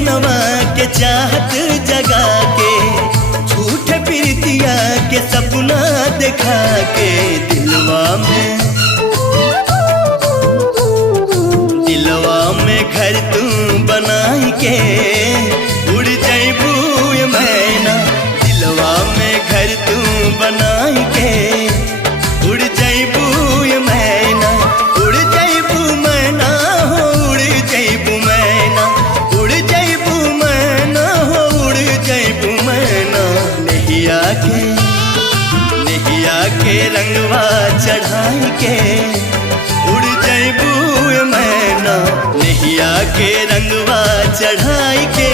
मनवा के चाहत जगा के, झूठ प्रीतिया के सपना दिखा के, दिलवा में घर तू बनाई के उड़ जैबू मैना। दिलवा में घर तू बनाई के उड़ जैबू मैना। उड़ जैबू मैना हो उड़ जैबू मैना। उड़ जैबू मैना हो उड़ जैबू मैना। नैया के रंगवा चढ़ाई के उड़ जैबू मैना। नैया के रंगवा चढ़ाई के